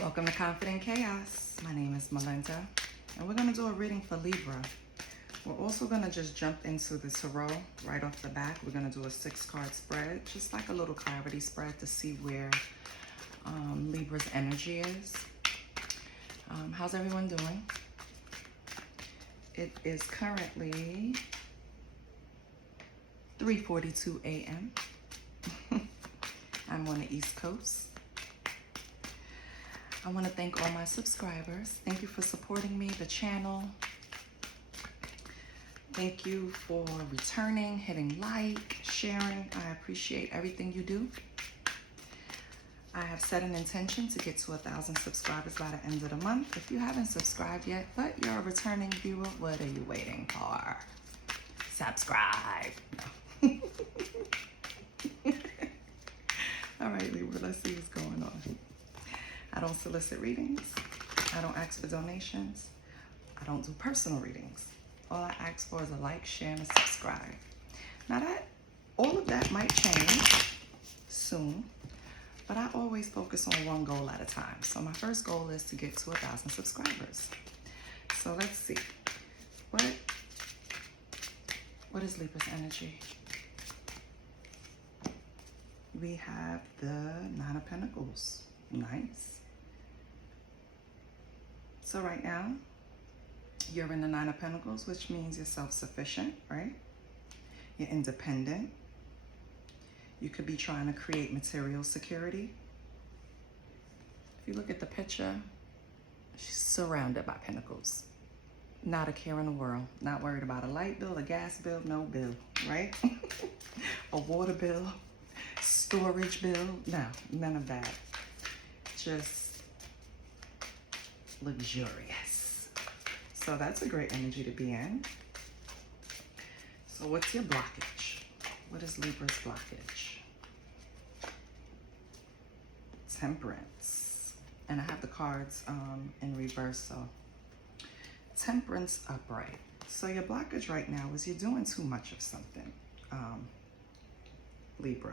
Welcome to Confident Chaos. My name is Melinda, and we're going to do a reading for Libra. We're also going to just jump into the tarot right off the bat. We're going to do a 6-card spread, just like a little clarity spread to see where Libra's energy is. How's everyone doing? It is currently 3:42 a.m. I'm on the East Coast. I want to thank all my subscribers. Thank you for supporting me, the channel. Thank you for returning, hitting like, sharing. I appreciate everything you do. I have set an intention to get to 1,000 subscribers by the end of the month. If you haven't subscribed yet, but you're a returning viewer, what are you waiting for? Subscribe. No. All right, Libra, let's see what's going on. I don't solicit readings. I don't ask for donations. I don't do personal readings. All I ask for is a like, share, and a subscribe. Now all of that might change soon, but I always focus on one goal at a time. So my first goal is to get to 1,000 subscribers. So let's see. What is Libra's energy? We have the 9 of Pentacles. Nice. So right now, you're in the 9 of Pentacles, which means you're self-sufficient, right? You're independent. You could be trying to create material security. If you look at the picture, she's surrounded by pentacles. Not a care in the world. Not worried about a light bill, a gas bill, no bill, right? A water bill, storage bill. No, none of that. Just luxurious. So that's a great energy to be in. So what's your blockage? What is Libra's blockage? Temperance. And I have the cards in reverse, so Temperance upright. So your blockage right now is you're doing too much of something, Libra.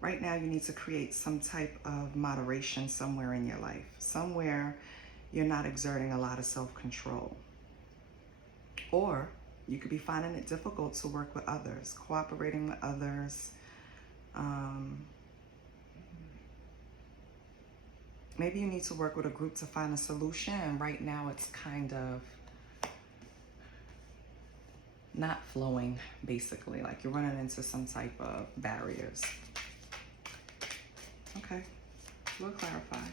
Right now, you need to create some type of moderation somewhere in your life. Somewhere you're not exerting a lot of self-control. Or you could be finding it difficult to work with others, cooperating with others. Maybe you need to work with a group to find a solution. And right now, it's kind of not flowing, basically. Like you're running into some type of barriers. Okay, we'll clarify.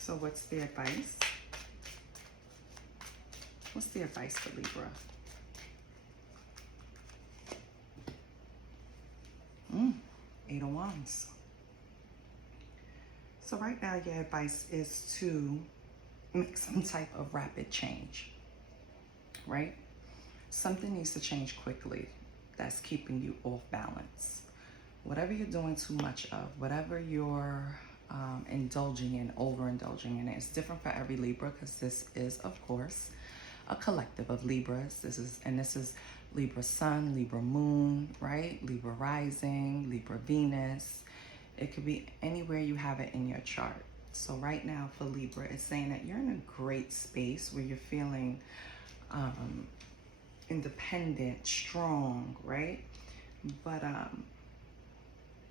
So what's the advice? What's the advice for Libra? Eight of Wands. So right now your advice is to make some type of rapid change, right? Something needs to change quickly. That's keeping you off balance. Whatever you're doing too much of, whatever you're indulging in, overindulging in, it's different for every Libra because this is, of course, a collective of Libras. This is Libra Sun, Libra Moon, right? Libra Rising, Libra Venus. It could be anywhere you have it in your chart. So right now for Libra, it's saying that you're in a great space where you're feeling independent, strong, right? But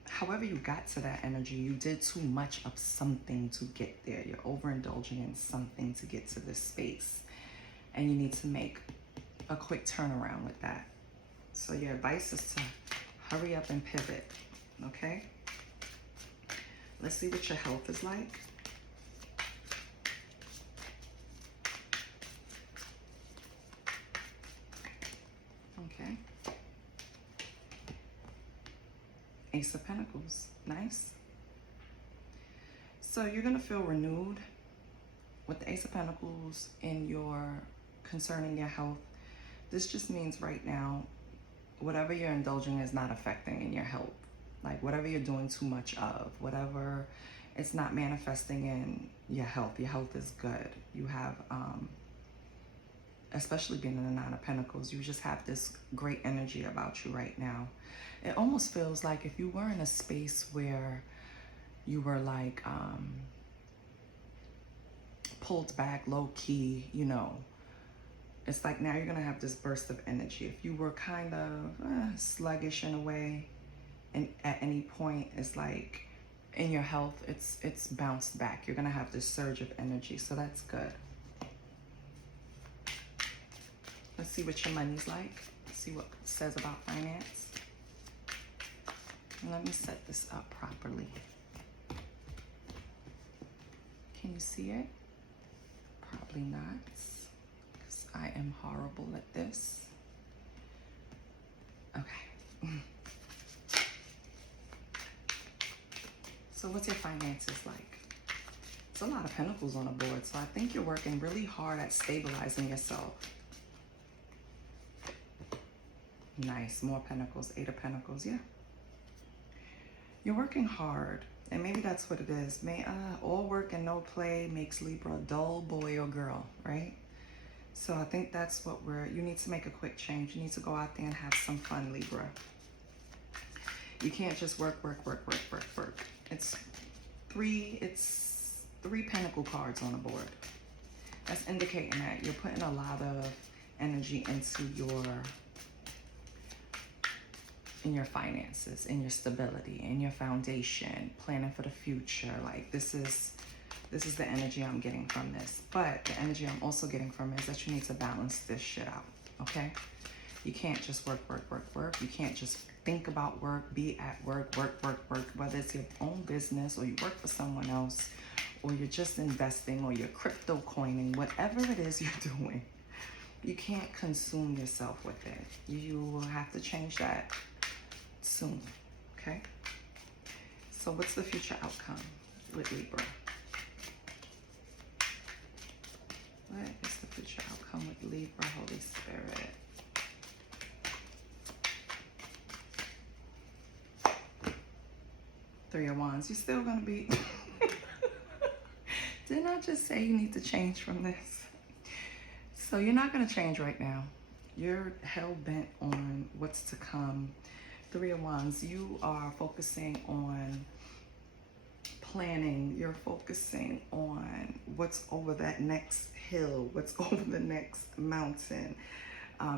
however you got to that energy, you did too much of something to get there. You're overindulging in something to get to this space. And you need to make a quick turnaround with that. So your advice is to hurry up and pivot, okay? Let's see what your health is like. Okay. Ace of Pentacles, nice. So you're gonna feel renewed with the Ace of Pentacles concerning your health. This just means right now, whatever you're indulging is not affecting in your health. Like whatever you're doing too much of, whatever, it's not manifesting in your health. Your health is good. You have especially being in the Nine of Pentacles, you just have this great energy about you right now. It almost feels like if you were in a space where you were like pulled back, low key, you know, it's like now you're gonna have this burst of energy. If you were kind of sluggish in a way, and at any point, it's like in your health, it's bounced back. You're gonna have this surge of energy, so that's good. Let's see what your money's like. See what it says about finance. And let me set this up properly. Can you see it? Probably not, because I am horrible at this. Okay. So what's your finances like? It's a lot of pentacles on the board, so I think you're working really hard at stabilizing yourself. Nice, more pentacles, 8 of pentacles, yeah. You're working hard, and maybe that's what it is. All work and no play makes Libra a dull boy or girl, right? So I think that's what you need to make a quick change. You need to go out there and have some fun, Libra. You can't just work. It's three pentacle cards on the board. That's indicating that you're putting a lot of energy into in your finances, in your stability, in your foundation, planning for the future. Like this is the energy I'm getting from this. But the energy I'm also getting from it is that you need to balance this shit out, okay? You can't just work. You can't just think about work, be at work, whether it's your own business or you work for someone else or you're just investing or you're crypto coining, whatever it is you're doing, you can't consume yourself with it. You will have to change that soon, okay? So what's the future outcome with Libra? What is the future outcome with Libra, Holy Spirit? Three of Wands. You're still going to be... Didn't I just say you need to change from this? So you're not going to change right now. You're hell-bent on what's to come. Three of Wands. You are focusing on planning. You're focusing on what's over that next hill, what's over the next mountain,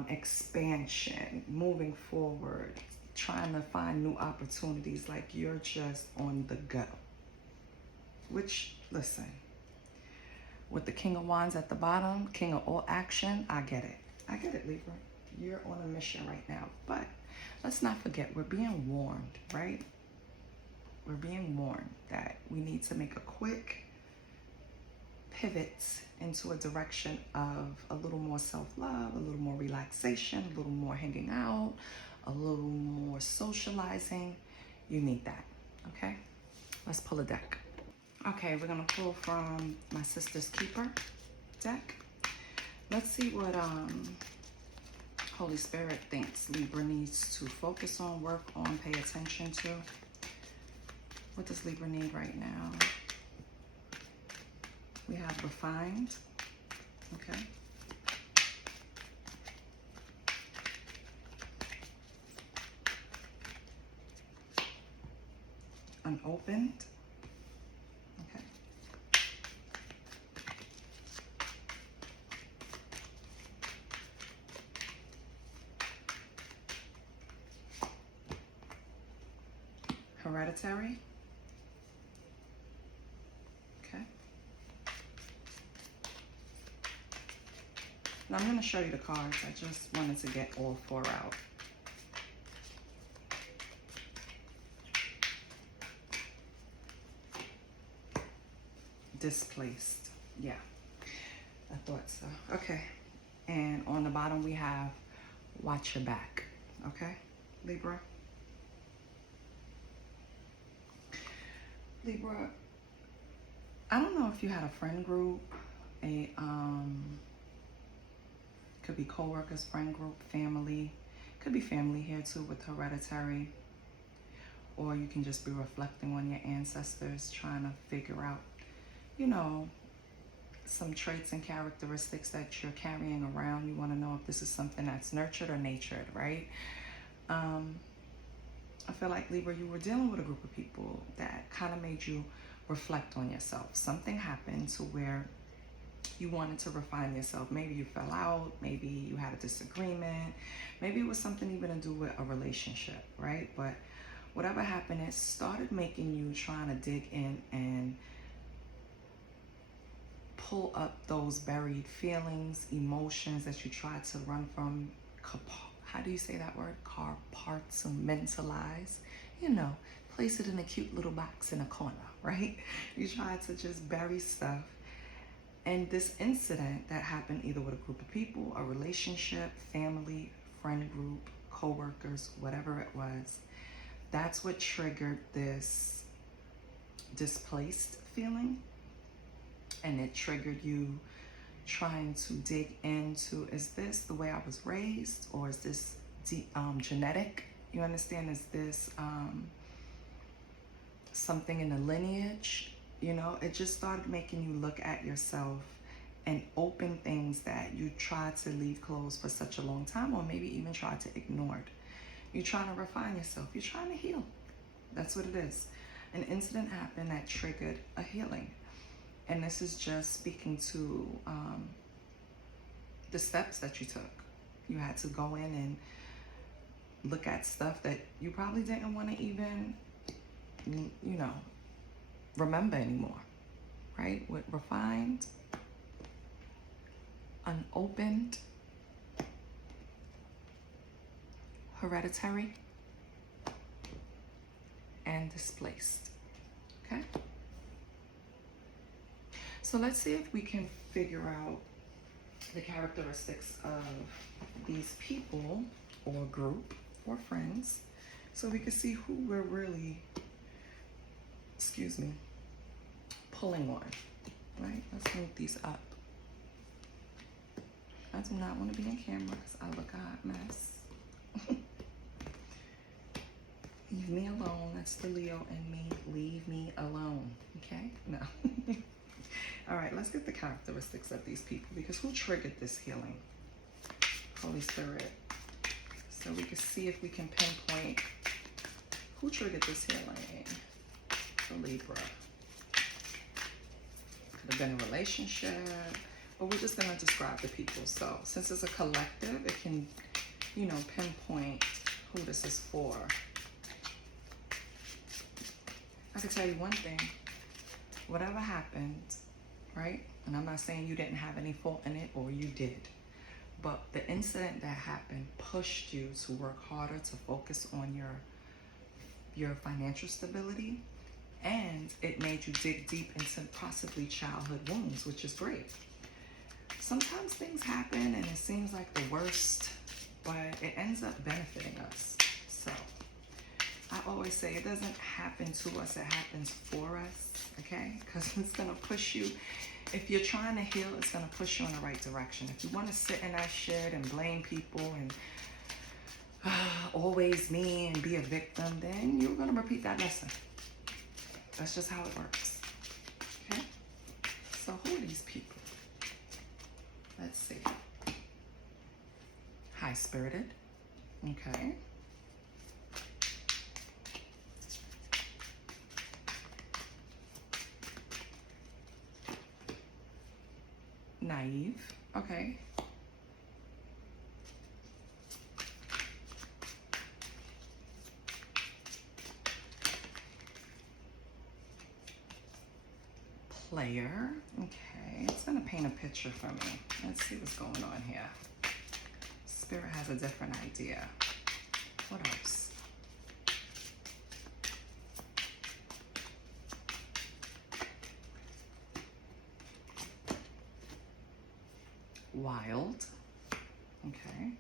expansion, moving forward, trying to find new opportunities. Like you're just on the go. Which, listen, with the King of Wands at the bottom, King of all action, I get it. I get it, Libra. You're on a mission right now. But let's not forget, we're being warned, right? We're being warned that we need to make a quick pivot into a direction of a little more self-love, a little more relaxation, a little more hanging out, a little more socializing. You need that, okay? Let's pull a deck. Okay, we're gonna pull from my Sister's Keeper deck. Let's see what Holy Spirit thinks Libra needs to focus on, work on, pay attention to. What does Libra need right now? We have refined, okay? Unopened, okay? Hereditary. Okay. Now I'm going to show you the cards. I just wanted to get all 4 out. Displaced. Yeah, I thought so. Okay. And on the bottom we have watch your back. Okay, Libra. Libra, I don't know if you had a friend group, could be co-workers, friend group, family. Could be family here too with hereditary. Or you can just be reflecting on your ancestors, trying to figure out, you know, some traits and characteristics that you're carrying around. You want to know if this is something that's nurtured or natured, right? I feel like, Libra, you were dealing with a group of people that kind of made you reflect on yourself. Something happened to where you wanted to refine yourself. Maybe you fell out, maybe you had a disagreement, maybe it was something even to do with a relationship, right? But whatever happened, it started making you trying to dig in and pull up those buried feelings, emotions that you tried to run from. How do you say that word? Compartmentalize. You know, place it in a cute little box in a corner, right? You tried to just bury stuff. And this incident that happened either with a group of people, a relationship, family, friend group, co-workers, whatever it was, that's what triggered this displaced feeling. And it triggered you trying to dig into, is this the way I was raised, or is this genetic? You understand? Is this something in the lineage? You know, it just started making you look at yourself and open things that you tried to leave closed for such a long time, or maybe even tried to ignore. You're trying to refine yourself. You're trying to heal. That's what it is. An incident happened that triggered a healing. And this is just speaking to the steps that you took. You had to go in and look at stuff that you probably didn't want to even, you know, remember anymore, right? With refined, unopened, hereditary, and displaced, okay? So let's see if we can figure out the characteristics of these people or group or friends, so we can see who we're really, pulling on, right? Let's move these up. I do not want to be in camera because I look a hot mess. Leave me alone. That's the Leo in me. Leave me alone, okay? No. All right, let's get the characteristics of these people, because who triggered this healing? Holy Spirit. So we can see if we can pinpoint who triggered this healing. The Libra. Could have been a relationship, but we're just going to describe the people. So since it's a collective, it can, you know, pinpoint who this is for. I can tell you one thing. Whatever happened, right? And I'm not saying you didn't have any fault in it, or you did. But the incident that happened pushed you to work harder, to focus on your financial stability, and it made you dig deep into possibly childhood wounds, which is great. Sometimes things happen and it seems like the worst, but it ends up benefiting us. So I always say it doesn't happen to us, it happens for us, okay? Because it's going to push you. If you're trying to heal, it's going to push you in the right direction. If you want to sit in that shit and blame people and always me and be a victim, then you're going to repeat that lesson. That's just how it works, okay? So who are these people? Let's see. High-spirited, okay. Naive, okay. Player, okay. It's gonna paint a picture for me. Let's see what's going on here. Spirit has a different idea. What else? Wild, okay.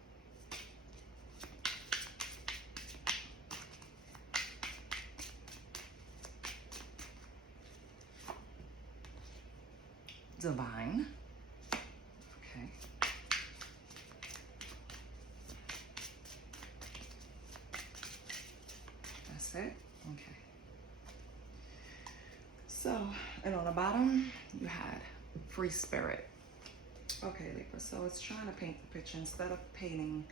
Divine, okay. That's it, okay. So, and on the bottom, you had free spirit. Okay, Libra, so it's trying to paint the picture. Instead of painting,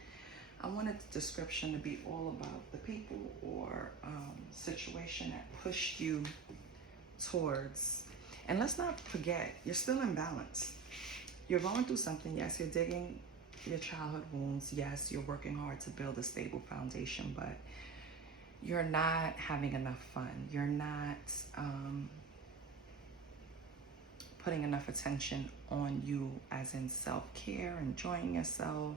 I wanted the description to be all about the people or situation that pushed you towards. And let's not forget, you're still in balance. You're going through something. Yes, you're digging your childhood wounds. Yes, you're working hard to build a stable foundation, but you're not having enough fun. You're not putting enough attention on you, as in self-care, enjoying yourself,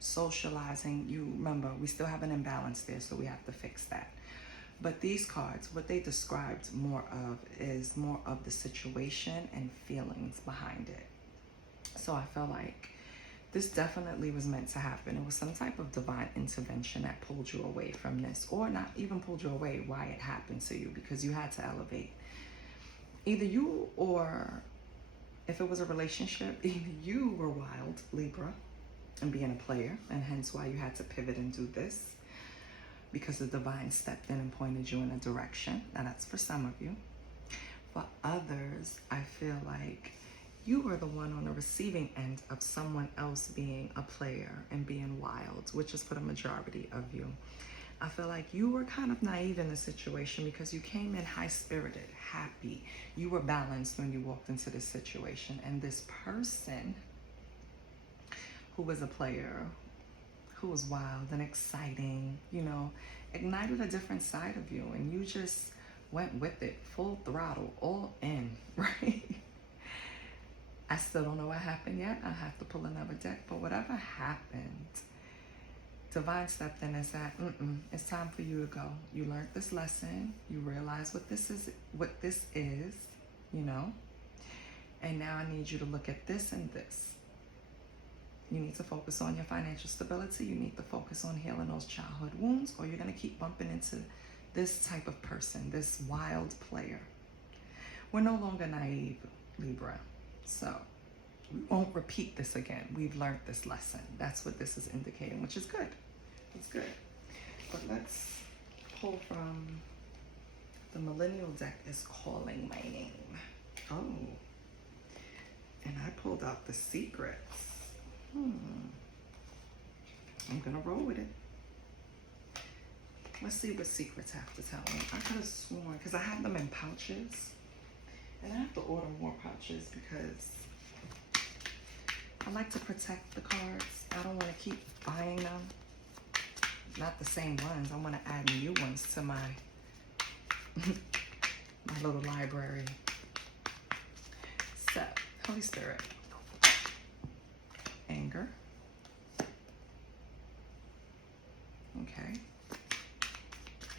socializing. You remember, we still have an imbalance there, so we have to fix that. But these cards, what they described more of is more of the situation and feelings behind it. So I felt like this definitely was meant to happen. It was some type of divine intervention that pulled you away from this, or not even pulled you away, why it happened to you, because you had to elevate. Either you, or if it was a relationship, either you were wild, Libra, and being a player, and hence why you had to pivot and do this, because the divine stepped in and pointed you in a direction. Now that's for some of you. For others, I feel like you were the one on the receiving end of someone else being a player and being wild, which is for the majority of you. I feel like you were kind of naive in the situation because you came in high-spirited, happy. You were balanced when you walked into this situation. And this person who was a player, who was wild and exciting, you know, ignited a different side of you, and you just went with it, full throttle, all in, right? I still don't know what happened yet. I have to pull another deck, but whatever happened, divine stepped in and said, it's time for you to go. You learned this lesson. You realize what this is, you know, and now I need you to look at this and this. You need to focus on your financial stability. You need to focus on healing those childhood wounds, or you're going to keep bumping into this type of person, this wild player. We're no longer naive, Libra. So we won't repeat this again. We've learned this lesson. That's what this is indicating, which is good. It's good. But let's pull from the Millennial deck is calling my name. Oh. And I pulled out the secrets. I'm gonna roll with it. Let's see what secrets have to tell me. I could have sworn, because I have them in pouches, and I have to order more pouches because I like to protect the cards. I don't want to keep buying them. Not the same ones. I want to add new ones to my my little library. So, Holy Spirit. Anger. Okay.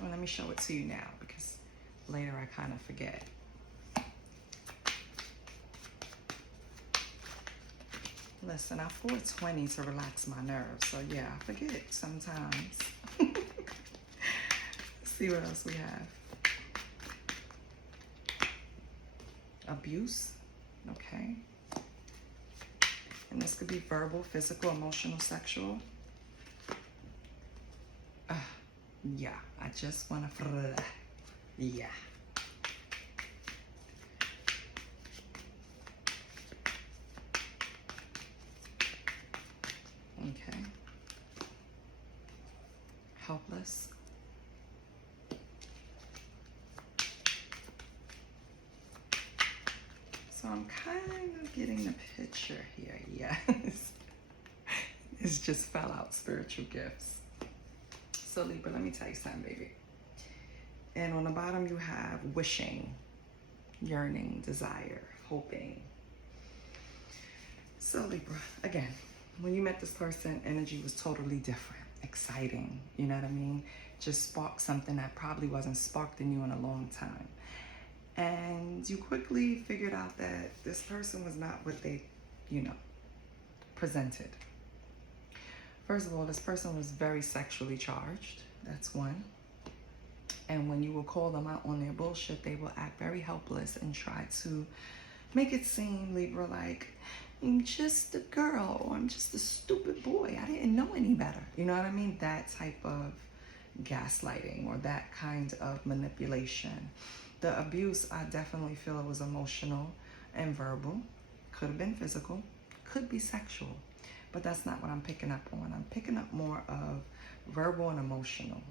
Well, let me show it to you now, because later I kind of forget. Listen, I 420 to relax my nerves, so yeah, I forget sometimes. Let's see what else we have. Abuse. Okay. And this could be verbal, physical, emotional, sexual. Yeah, I just want to, yeah. Okay. Helpless. So I'm kind of getting the picture here, yes. It's just fell out, spiritual gifts. So Libra, let me tell you something, baby. And on the bottom you have wishing, yearning, desire, hoping. So Libra, again, when you met this person, energy was totally different, exciting, you know what I mean? Just sparked something that probably wasn't sparked in you in a long time. And you quickly figured out that this person was not what they, you know, presented. First of all, this person was very sexually charged. That's one. And when you will call them out on their bullshit, they will act very helpless and try to make it seem, Libra, like, I'm just a girl, or I'm just a stupid boy. I didn't know any better. You know what I mean? That type of gaslighting or that kind of manipulation. The abuse, I definitely feel it was emotional and verbal, Could have been physical, could be sexual, but that's not what I'm picking up on. I'm picking up more of verbal and emotional,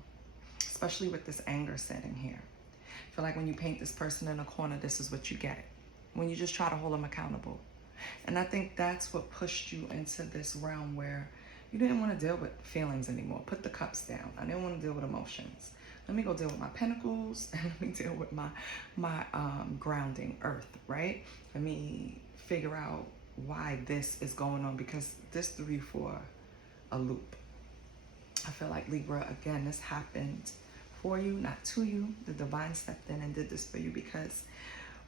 especially with this anger setting here. I feel like when you paint this person in a corner, this is what you get. When you just try to hold them accountable. And I think that's what pushed you into this realm where you didn't want to deal with feelings anymore. Put the cups down. I didn't want to deal with emotions. Let me go deal with my pentacles and let me deal with my grounding earth, right? Let me figure out why this is going on, because this threw you for a loop. I feel like Libra, again, this happened for you, not to you. The divine stepped in and did this for you, because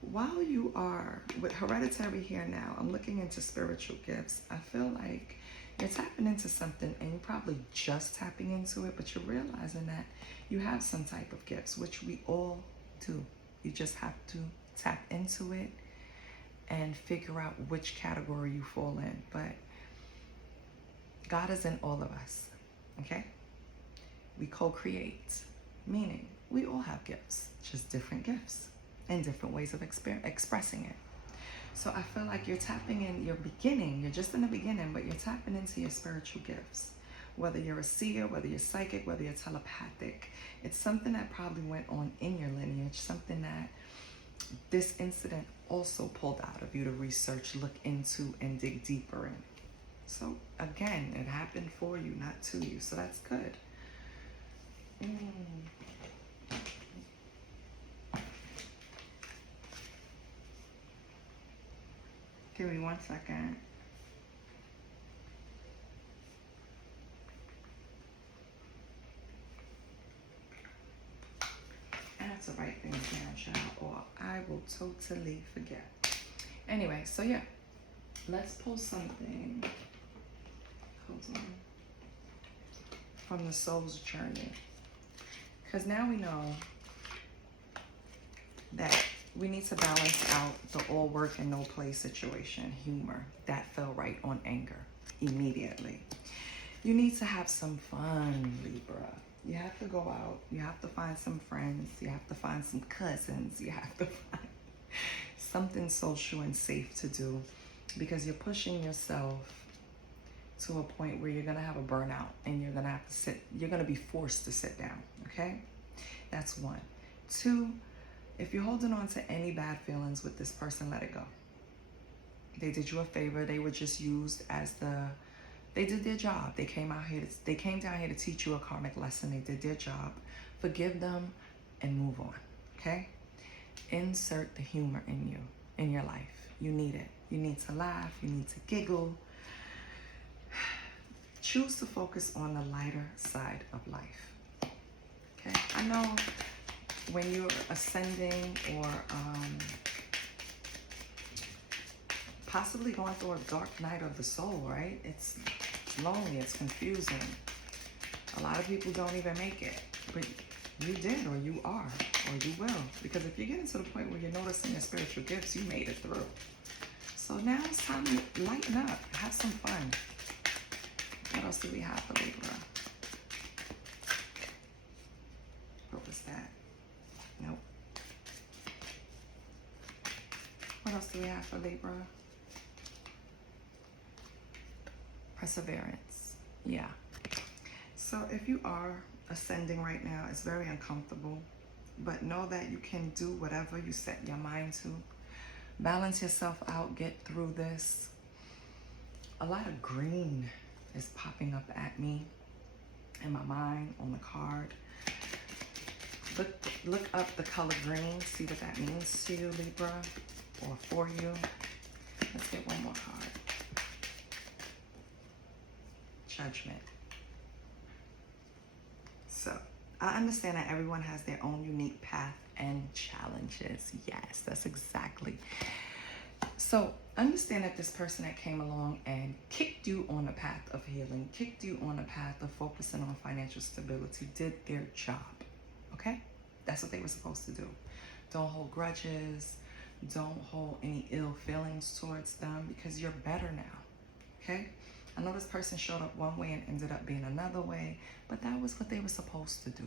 while you are with hereditary here now, I'm looking into spiritual gifts. I feel like you're tapping into something, and you're probably just tapping into it, but you're realizing that you have some type of gifts, which we all do. You just have to tap into it and figure out which category you fall in. But God is in all of us, okay? We co-create, meaning we all have gifts, just different gifts and different ways of expressing it. So I feel like you're tapping in, you're just in the beginning, but you're tapping into your spiritual gifts. Whether you're a seer, whether you're psychic, whether you're telepathic, it's something that probably went on in your lineage, something that this incident also pulled out of you to research, look into, and dig deeper in. So again, it happened for you, not to you. So that's good. Give me 1 second. I have to write things down, child, or I will totally forget. Anyway, so yeah, let's pull something. Hold on. From the soul's journey. Because now we know that we need to balance out the all work and no play situation, humor. That fell right on anger immediately. You need to have some fun, Libra. You have to go out. You have to find some friends. You have to find some cousins. You have to find something social and safe to do, because you're pushing yourself to a point where you're going to have a burnout and you're going to have to sit. You're going to be forced to sit down, okay? That's 1. 2, if you're holding on to any bad feelings with this person, let it go. They did you a favor. They were just used as they did their job. They came down here to teach you a karmic lesson. They did their job. Forgive them and move on, okay? Insert the humor in you, in your life. You need it. You need to laugh. You need to giggle. Choose to focus on the lighter side of life, okay? I know when you're ascending or possibly going through a dark night of the soul, right? It's lonely, it's confusing. A lot of people don't even make it, but you did, or you are, or you will. Because if you're getting to the point where you're noticing your spiritual gifts, you made it through. So now it's time to lighten up, have some fun. What else do we have for Libra? What was that? Nope. What else do we have for Libra? Perseverance. Yeah. So if you are ascending right now, it's very uncomfortable, but know that you can do whatever you set your mind to. Balance yourself out, get through this. A lot of green is popping up at me in my mind on the card. Look up the color green, see what that means to you, Libra, or for you. Let's get one more card. Judgment. So, I understand that everyone has their own unique path and challenges. Yes, that's exactly. So, understand that this person that came along and kicked you on the path of healing, kicked you on the path of focusing on financial stability, did their job. Okay? That's what they were supposed to do. Don't hold grudges. Don't hold any ill feelings towards them, because you're better now. Okay? I know this person showed up one way and ended up being another way, but that was what they were supposed to do.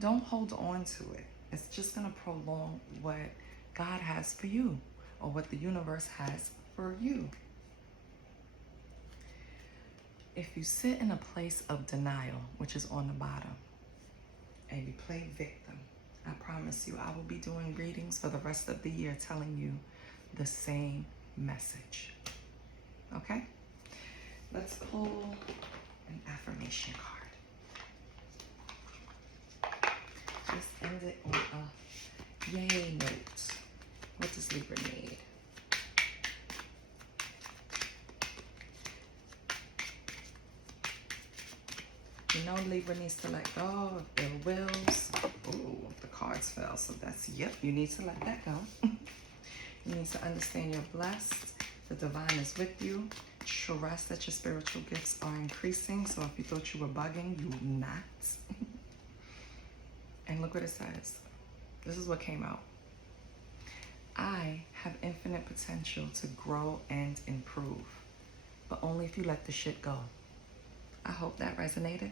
Don't hold on to it. It's just going to prolong what God has for you, or what the universe has for you. If you sit in a place of denial, which is on the bottom, and you play victim, I promise you I will be doing readings for the rest of the year telling you the same message. Okay? Let's pull an affirmation card. Let's end it on a yay note. What does Libra need? You know Libra needs to let go of ill wills. Ooh, the cards fell, so that's, yep, you need to let that go. You need to understand you're blessed. The divine is with you. Trust that your spiritual gifts are increasing. So if you thought you were bugging, you will not. And look what it says. This is what came out. I have infinite potential to grow and improve, but only if you let the shit go. I hope that resonated.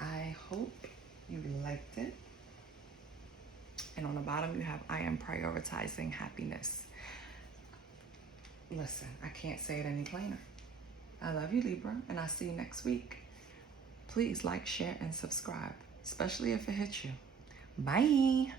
I hope you liked it. And on the bottom you have, I am prioritizing happiness. Listen, I can't say it any plainer. I love you, Libra, and I'll see you next week. Please like, share, and subscribe, especially if it hits you. Bye.